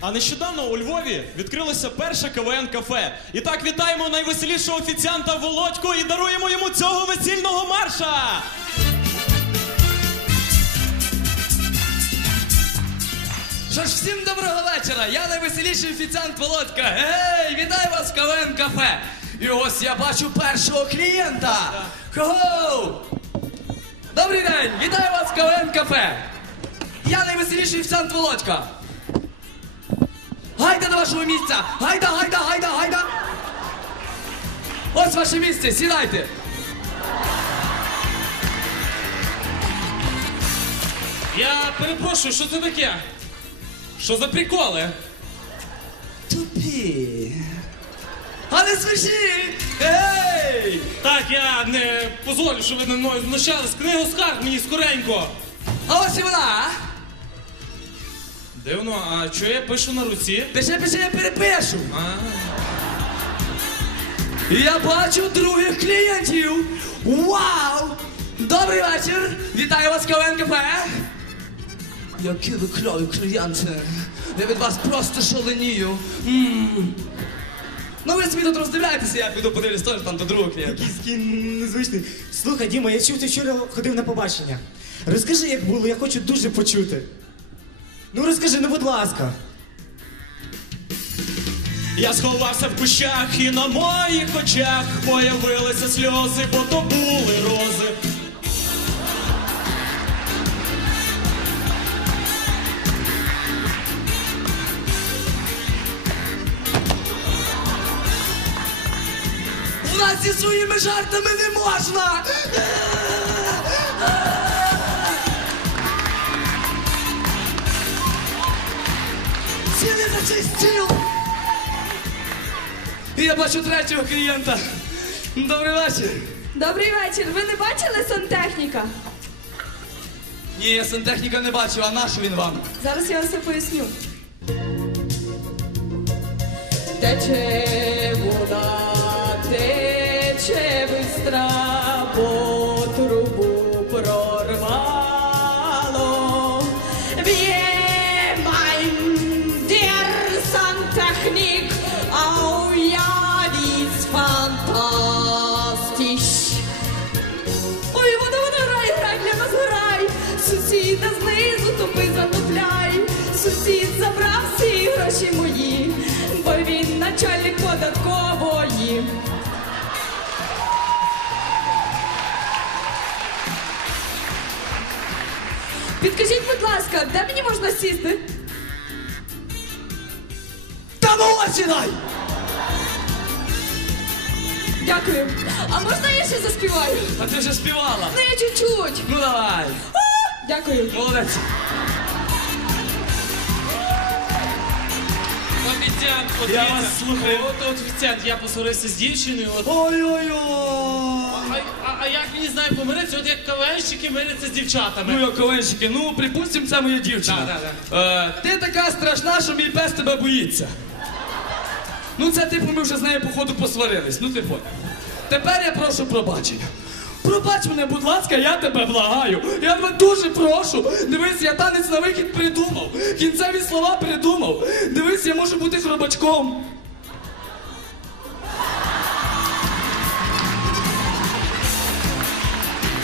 А нещодавно у Львові відкрилося перше КВН кафе. І так вітаємо найвеселішого офіціанта Володьку і даруємо йому цього весільного марша. Що ж, всім доброго вечора! Я найвеселіший офіціант Володька. Гей, вітаю вас в КВН кафе. І ось я бачу першого клієнта. Хо-хоу! Добрий день! Вітаю вас в КВН кафе. Я найвеселіший офіціант Володька. Гайда до вашого місця! Гайда, гайда, гайда, гайда! Ось ваше місце, сідайте. Я перепрошую, що це таке? Що за приколи? Тупі. А не сміші! Ей! Так, я не дозволю, щоб ви над мною знущались. Книгу скарг мені скоренько. А ось і вона. Дивно, а що я пишу на руці? Пиши, пиши, я перепишу. А, Я бачу других клієнтів. Вау! Добрий вечір! Вітаю вас в КВН кафе. Які ви кльові клієнти. Я від вас просто шаленію. М. Ну ви собі тут роздивляєтеся, я піду подивлюсь теж там до другого клієнта. Якийсь такий незвичний. Слухай, Діма, я чув, ти вчора ходив на побачення. Розкажи, як було, я хочу дуже почути. Ну розкажи, ну будь ласка. Я сховався в кущах і на моїх очах появилися сльози, бо то були рози. Нас зі своїми жартами не можна! Сіли за цей стіл! І я бачу третього клієнта. Добрий вечір. Добрий вечір. Ви не бачили сантехніка? Ні, я сантехніка не бачив, а нашу він вам? Зараз я вам все поясню. Тече знизу топи затопляй. Сусід забрав всі гроші мої, бо він начальник податкової. Підкажіть, будь ласка, де мені можна сісти? Та ну! Дякую. А можна я ще заспіваю? А ти вже співала. Ну я чуть-чуть. Ну давай. Дякую. Молодець. Офіціант, от Я дивіться. вас слухаю. От, от офіціант, я посварився з дівчиною. От. Ой-ой-ой. А, а, а як мені знаю помиритися, от як кавенщики миряться з дівчатами. Ну, як ковенщики, ну припустимо, це моя дівчина. Да, Е, ти така страшна, що мій пес тебе боїться. Ну, це типу ми вже з нею походу посварились. Ну, ти понял. Тепер я прошу пробачення. Пробач мене, будь ласка, я тебе благаю. Я тебе дуже прошу. Дивись, я танець на вихід придумав. Кінцеві слова придумав. Дивись, я можу бути хробачком.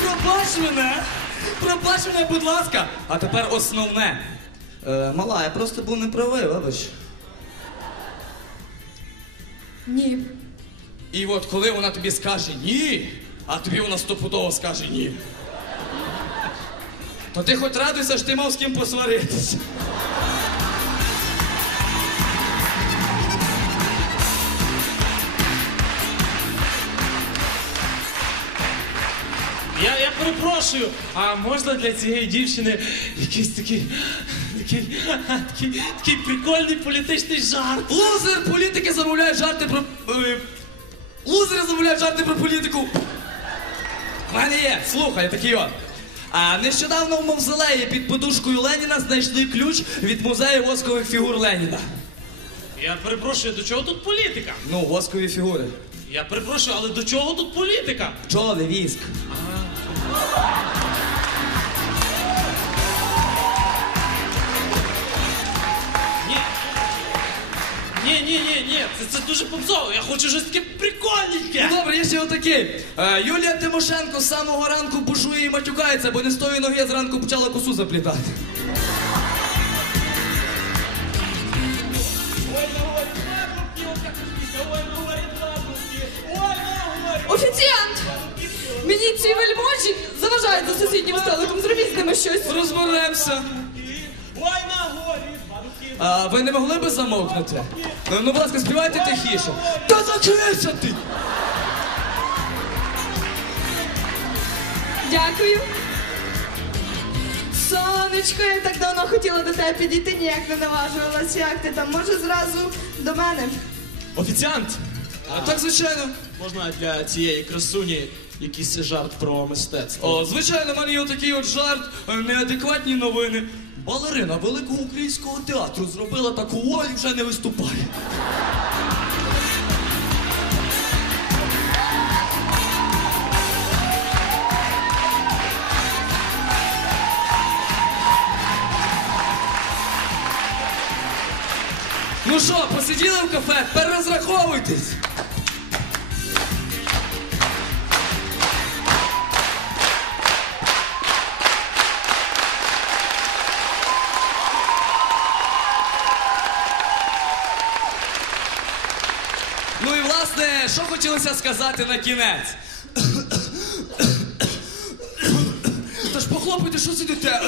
Пробач мене! Пробач мене, будь ласка! А тепер основне. Е, мала, я просто був неправий, вибач. Ні. І от коли вона тобі скаже ні, а тобі вона стопудово скаже ні. То ти хоч радуйся, що ти мав з ким посваритися. Я, я перепрошую, а можна для цієї дівчини якийсь такий, такий, такий, такий прикольний політичний жарт? Лузер політики замовляють жарти про. е, лузери замовляють жарти про політику. У мене є, слухай, такий от. А нещодавно в мавзолеї під подушкою Леніна знайшли ключ від музею воскових фігур Леніна. Я перепрошую, до чого тут політика? Ну, воскові фігури. Я перепрошую, але до чого тут політика? Пчоли, віск. А, це, це дуже попсово. Я хочу щось таке прикольненьке. Ну добре, є ще отакий. Е, Юлія Тимошенко з самого ранку бушує і матюкається, бо не з тої ноги зранку почала косу заплітати. Офіціант! Мені ці вельможі заважають за сусіднім столиком. Зробіть з ними щось. Розберемося. Ой, на горі бабушки. А ви не могли би замовкнути? Ну, ну, будь ласка, співайте тихіше. Та закрийся ти! Дякую. Сонечко, я так давно хотіла до тебе підійти, ніяк не наважувалась. Як ти там? Може зразу до мене? Офіціант, А, так, звичайно. можна для цієї красуні якийсь жарт про мистецтво? О, звичайно, в мене є отакий от жарт, е, неадекватні новини. Балерина Великого українського театру зробила таку ой і вже не виступає. Ну що, посиділи в кафе, перерозраховуйтесь. Що хотілося сказати на кінець? Та ж похлопайте, що сидите?